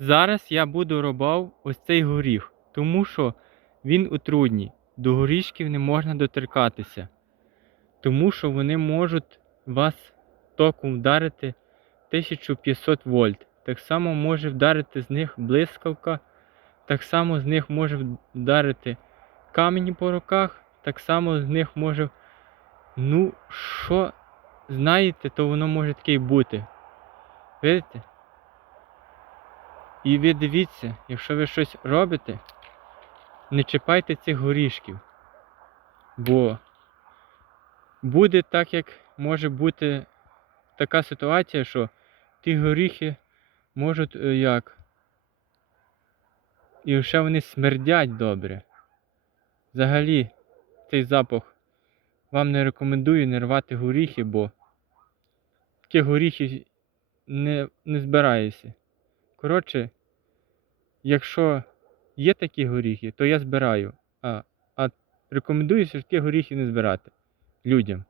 Зараз я буду рубав ось цей горіх, тому що він отрудній. До горішків не можна доторкатися, тому що вони можуть вас током вдарити 1500 вольт. Так само може вдарити з них блискавка, так само з них може вдарити камені по руках, так само з них може. Ну, що знаєте, то воно може таке й бути. Видите? І ви дивіться, якщо ви щось робите, не чіпайте цих горішків. Бо буде так, як може бути така ситуація, що ті горіхи можуть е, як. І ще вони смердять добре. Взагалі, цей запах вам не рекомендую не рвати горіхи, бо такі горіхи не, не збираюся. Коротше, якщо є такі горіхи, то я збираю. А, а рекомендую все ж таки горіхи не збирати людям.